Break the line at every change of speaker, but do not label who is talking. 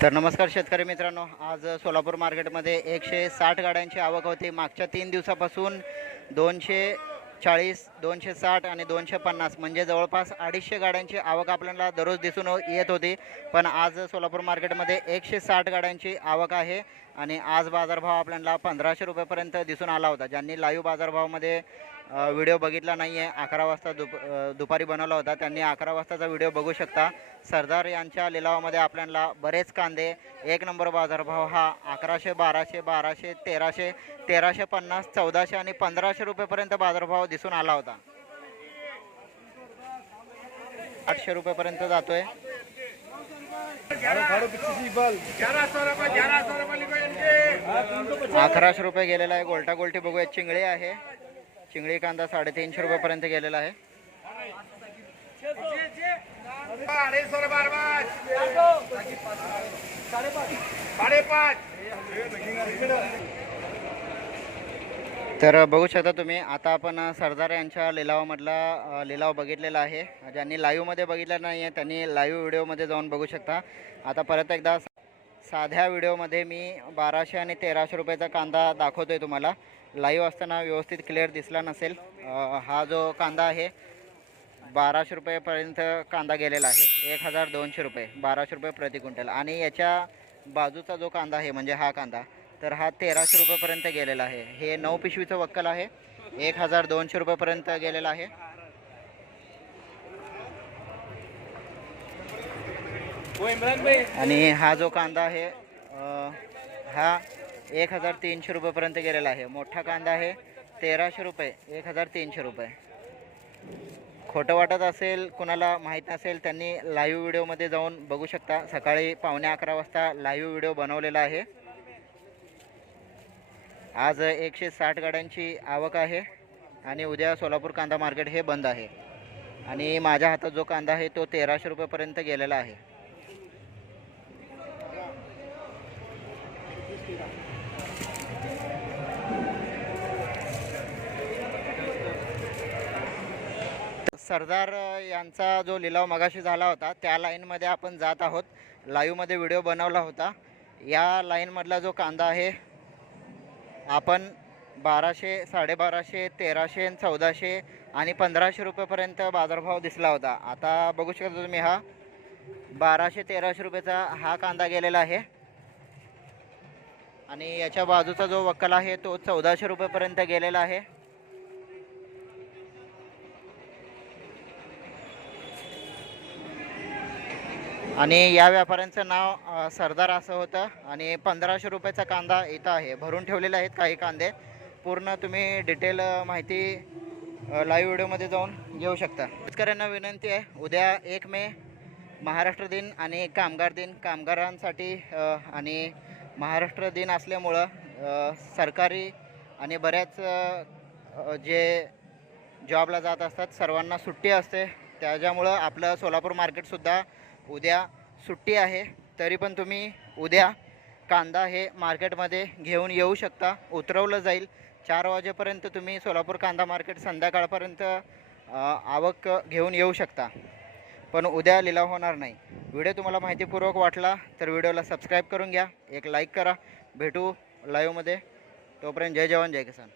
तर नमस्कार शेतकरी मित्रांनो. आज सोलापूर मार्केटमध्ये एकशे साठ गाड्यांची आवक होती. मागच्या तीन दिवसापासून दोनशे चाळीस दोनशे साठ आणि दोनशे पन्नास. म्हणजे जवळपास अडीचशे गाड्यांची आवक आपल्याला दररोज दिसून येत होती. पण आज सोलापूर मार्केटमध्ये एकशे साठ गाड्यांची आवक आहे आणि आज बाजारभाव आपल्याला पंधराशे रुपयेपर्यंत दिसून आला होता. ज्यांनी लाईव्ह बाजारभावामध्ये व्हिडिओ बघितला नाही आहे अकरा वाजता दुप दुपारी बनवला होता. त्यांनी अकरा वाजताचा व्हिडिओ बघू शकता. सरदार यांच्या लिलावामध्ये आपल्याला बरेच कांदे. एक नंबर बाजारभाव हा अकराशे बाराशे बाराशे तेराशे तेराशे पन्नास चौदाशे आणि पंधराशे रुपयेपर्यंत बाजारभाव दिसून आला होता. आठशे रुपयेपर्यंत जातोय. अकराशे रुपये गेलेला आहे. गोलटा गोल्टी बघूया चिंगळी आहे. चिंगळी कांदा साडेतीनशे रुपयापर्यंत गेलेला आहे. तर बघू शकता तुम्ही आता आपण सरदार यांच्या लिलावामधला लिलाव बघितलेला आहे. ज्यांनी लाईव्हमध्ये बघितलं नाही आहे त्यांनी लाईव्ह व्हिडिओमध्ये जाऊन बघू शकता. आता परत एकदा साध्या व्हिडिओमध्ये मी बाराशे आणि तेराशे रुपयाचा कांदा दाखवतो आहे तुम्हाला. लाईव्ह असताना व्यवस्थित क्लिअर दिसला नसेल. हा जो कांदा आहे बाराशे रुपयेपर्यंत कांदा गेलेला आहे. एक हजार दोनशे रुपये बाराशे रुपये प्रति क्विंटल. आणि याच्या बाजूचा जो कांदा आहे म्हणजे हा कांदा तर हा तेराशे रुपयेपर्यंत गेलेला आहे. हे नऊ पिशवीचं वक्कल आहे. एक हजार दोनशे रुपयेपर्यंत गेलेला आहे. आणि हा जो कांदा आहे हा एक हजार तीनशे रुपयेपर्यंत गेलेला आहे. मोठा कांदा आहे तेराशे रुपये एक हजार तीनशे रुपये. खोटं वाटत असेल कुणाला माहीत नसेल त्यांनी लाईव्ह व्हिडिओमध्ये जाऊन बघू शकता. सकाळी पावणे अकरा वाजता लाईव्ह व्हिडिओ बनवलेला आहे. आज एकशे साठ गाड्यांची आवक आहे आणि उद्या सोलापूर कांदा मार्केट हे बंद आहे. आणि माझ्या हातात जो कांदा आहे तो तेराशे रुपयेपर्यंत गेलेला आहे. सरदार यांचा जो लिलाव मगाशी झाला होता त्या लाईनमध्ये आपण जात आहोत. लाईव्हमध्ये व्हिडिओ बनवला होता. या लाईनमधला जो कांदा आहे आपण बाराशे साडेबाराशे तेराशे चौदाशे आणि पंधराशे रुपयेपर्यंत बाजारभाव दिसला होता. आता बघू शकता तुम्ही हा बाराशे तेराशे रुपयाचा हा कांदा गेलेला आहे. आणि याच्या बाजूचा जो वक्कल आहे तो चौदाशे रुपयेपर्यंत गेलेला आहे. आणि या व्यापाऱ्यांचं नाव सरदार असं होतं. आणि पंधराशे रुपयाचा कांदा इथं आहे. भरून ठेवलेले आहेत काही कांदे. पूर्ण तुम्ही डिटेल माहिती लाईव्ह व्हिडिओमध्ये जाऊन घेऊ शकता. शेतकऱ्यांना विनंती आहे उद्या एक मे महाराष्ट्र दिन आणि कामगार दिन. कामगारांसाठी आणि महाराष्ट्र दिन असल्यामुळं सरकारी आणि बऱ्याच जे जॉबला जात असतात सर्वांना सुट्टी असते. त्याच्यामुळं आपलं सोलापूर मार्केटसुद्धा उद्या सुट्टी आहे. तरी पण तुम्ही उद्या कांदा हे मार्केटमध्ये घेऊन येऊ शकता. उतरवलं जाईल. चार वाजेपर्यंत तुम्ही सोलापूर कांदा मार्केट संध्याकाळपर्यंत आवक घेऊन येऊ शकता. पण उद्या लिलाव होणार नाही. व्हिडिओ तुम्हाला माहितीपूर्वक वाटला तर व्हिडिओला सबस्क्राईब करून घ्या. एक लाईक करा. भेटू लाईव्हमध्ये तोपर्यंत जय जवान जय किसान.